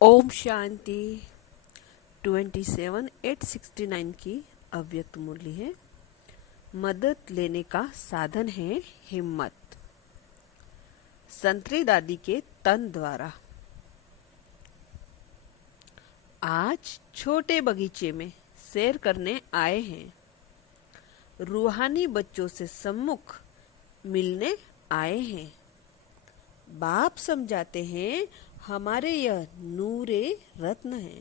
ओम शांति 27/8/69 की अव्यक्त मुरली है। मदद लेने का साधन है हिम्मत। संतरी दादी के तन द्वारा। आज छोटे बगीचे में सैर करने आए हैं। रूहानी बच्चों से सम्मुख मिलने आए हैं। बाप समझाते हैं हमारे यह नूरे रत्न है।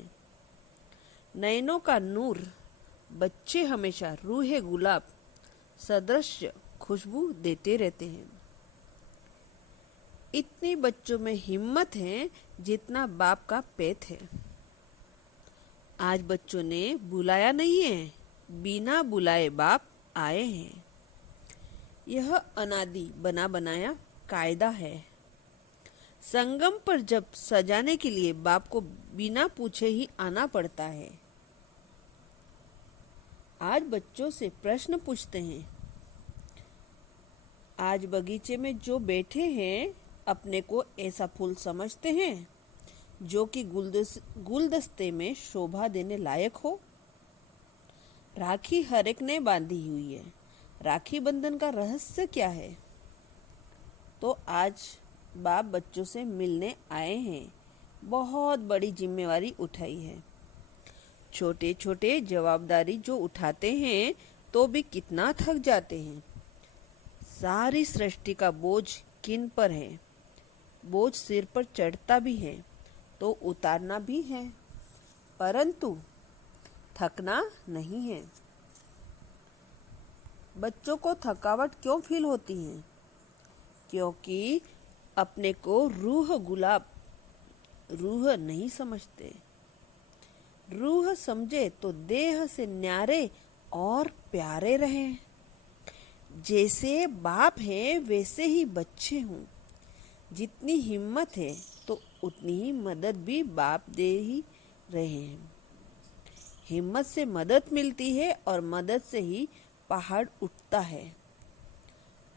नयनों का नूर। बच्चे हमेशा रूहे गुलाब सदृश खुशबू देते रहते हैं। इतनी बच्चों में हिम्मत है जितना बाप का पेट है। आज बच्चों ने बुलाया नहीं है, बिना बुलाए बाप आए हैं। यह अनादि बना बनाया कायदा है। संगम पर जब सजाने के लिए बाप को बिना पूछे ही आना पड़ता है। आज बच्चों से प्रश्न पूछते हैं। आज बगीचे में जो बैठे हैं अपने को ऐसा फूल समझते हैं जो कि गुलदस्ते में शोभा देने लायक हो। राखी हर एक ने बांधी हुई है। राखी बंधन का रहस्य क्या है? तो आज बाप बच्चों से मिलने आए हैं। बहुत बड़ी जिम्मेवारी उठाई है। छोटे छोटे जवाबदारी जो उठाते हैं तो भी कितना थक जाते हैं। सारी सृष्टि का बोझ किन पर है? बोझ सिर पर चढ़ता भी है तो उतारना भी है, परंतु थकना नहीं है। बच्चों को थकावट क्यों फील होती है? क्योंकि अपने को रूह गुलाब रूह नहीं समझते। रूह समझे तो देह से न्यारे और प्यारे रहे। जैसे बाप है वैसे ही बच्चे हों। जितनी हिम्मत है तो उतनी ही मदद भी बाप दे ही रहे हैं। हिम्मत से मदद मिलती है और मदद से ही पहाड़ उठता है।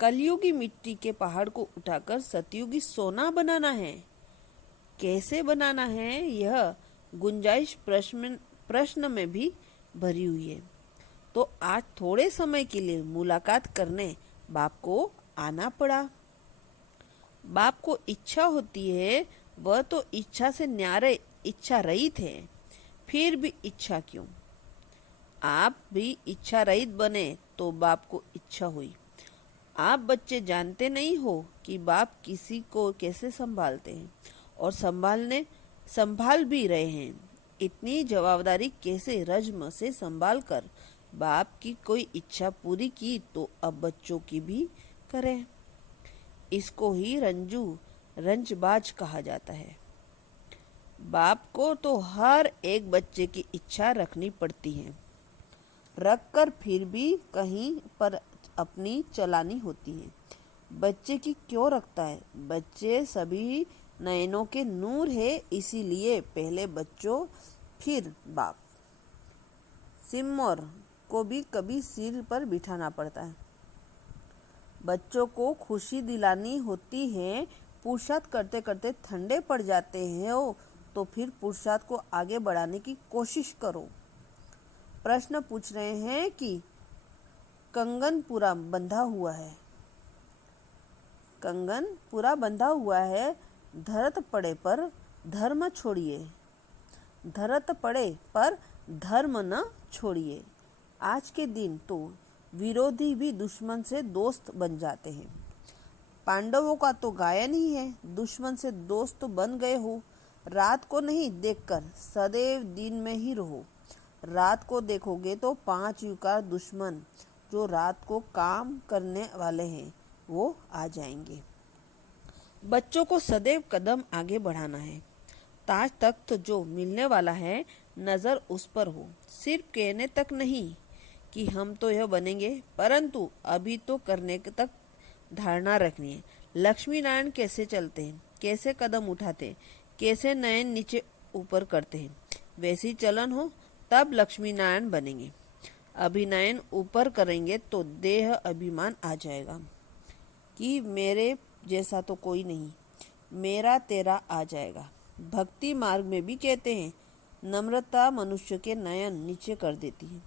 कलयुगी मिट्टी के पहाड़ को उठाकर सतयुगी सोना बनाना है। कैसे बनाना है यह गुंजाइश प्रश्न में भी भरी हुई है। तो आज थोड़े समय के लिए मुलाकात करने बाप को आना पड़ा। बाप को इच्छा होती है, वह तो इच्छा से न्यारे इच्छा रहित है, फिर भी इच्छा क्यों? आप भी इच्छा रहित बने तो बाप को इच्छा हुई। आप बच्चे जानते नहीं हो कि बाप किसी को कैसे संभालते हैं और संभाल भी रहे हैं। इतनी जवाबदारी कैसे रज्म से संभाल कर बाप की कोई इच्छा पूरी की तो अब बच्चों की भी करें। इसको ही रंजबाज कहा जाता है। बाप को तो हर एक बच्चे की इच्छा रखनी पड़ती है, रख कर फिर भी कहीं पर अपनी चलानी होती है। बच्चे की क्यों रखता है? बच्चे सभी नयनों के नूर है, इसीलिए पहले बच्चों फिर बाप। सिम्मोर को भी कभी सिर पर बिठाना पड़ता है। बच्चों को खुशी दिलानी होती है। पुरुषार्थ करते करते ठंडे पड़ जाते हो तो फिर पुरुषार्थ को आगे बढ़ाने की कोशिश करो। प्रश्न पूछ रहे हैं कि कंगन पूरा बंधा हुआ है। कंगन पूरा बंधा हुआ है। धरत पड़े पर धर्म छोड़िए। धरत पड़े पर धर्म न छोड़िए। आज के दिन तो विरोधी भी दुश्मन से दोस्त बन जाते हैं। पांडवों का तो गायन ही है, दुश्मन से दोस्त तो बन गए हो। रात को नहीं देखकर सदैव दिन में ही रहो। रात को देखोगे तो 5 युकार दुश्मन जो रात को काम करने वाले हैं वो आ जाएंगे। बच्चों को सदैव कदम आगे बढ़ाना है। ताज तख्त जो मिलने वाला है नजर उस पर हो। सिर्फ कहने तक नहीं कि हम तो यह बनेंगे, परंतु अभी तो करने तक धारणा रखनी है। लक्ष्मी नारायण कैसे चलते हैं, कैसे कदम उठाते हैं, कैसे नयन नीचे ऊपर करते हैं, वैसी चलन हो तब लक्ष्मी नारायण बनेंगे। अभिनयन ऊपर करेंगे तो देह अभिमान आ जाएगा कि मेरे जैसा तो कोई नहीं, मेरा तेरा आ जाएगा। भक्ति मार्ग में भी कहते हैं, नम्रता मनुष्य के नयन नीचे कर देती है।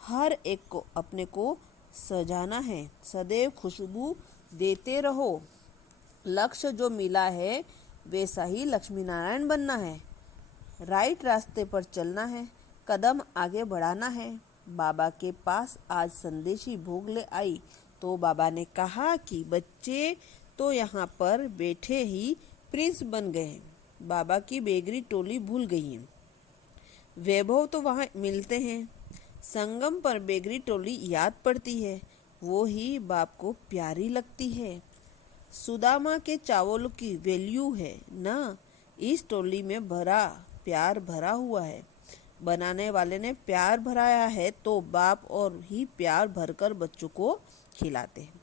हर एक को अपने को सजाना है, सदैव खुशबू देते रहो। लक्ष्य जो मिला है वैसा ही लक्ष्मी नारायण बनना है। राइट रास्ते पर चलना है, कदम आगे बढ़ाना है। बाबा के पास आज संदेशी भोग ले आई तो बाबा ने कहा कि बच्चे तो यहाँ पर बैठे ही प्रिंस बन गए। बाबा की बेगरी टोली भूल गई है। वैभव तो वहाँ मिलते हैं, संगम पर बेगरी टोली याद पड़ती है, वो ही बाप को प्यारी लगती है। सुदामा के चावल की वैल्यू है ना, इस टोली में भरा प्यार भरा हुआ है। बनाने वाले ने प्यार भराया है तो बाप और ही प्यार भरकर बच्चों को खिलाते हैं।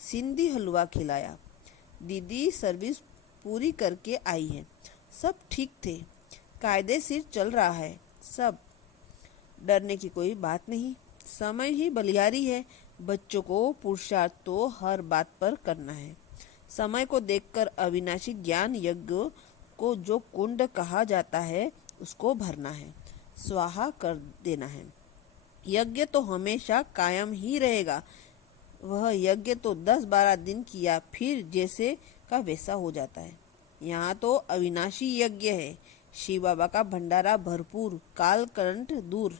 सिंधी हलवा खिलाया, दीदी सर्विस पूरी करके आई है, सब ठीक थे, कायदे से चल रहा है सब, डरने की कोई बात नहीं। समय ही बलिहारी है, बच्चों को पुरुषार्थ तो हर बात पर करना है। समय को देखकर अविनाशी ज्ञान यज्ञ को जो कुंड कहा जाता है उसको भरना है, स्वाहा कर देना है। यज्ञ तो हमेशा कायम ही रहेगा। वह यज्ञ तो 10-12 दिन किया फिर जैसे का वैसा हो जाता है। यहाँ तो अविनाशी यज्ञ है। शिव बाबा का भंडारा भरपूर, काल करंट दूर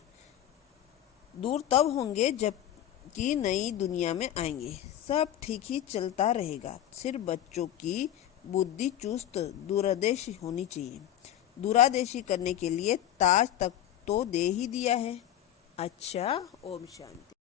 दूर तब होंगे जब कि नई दुनिया में आएंगे। सब ठीक ही चलता रहेगा, सिर्फ बच्चों की बुद्धि चुस्त दूरदेशी होनी चाहिए। दूरदेशी करने के लिए ताज तक तो दे ही दिया है। अच्छा, ओम शांति।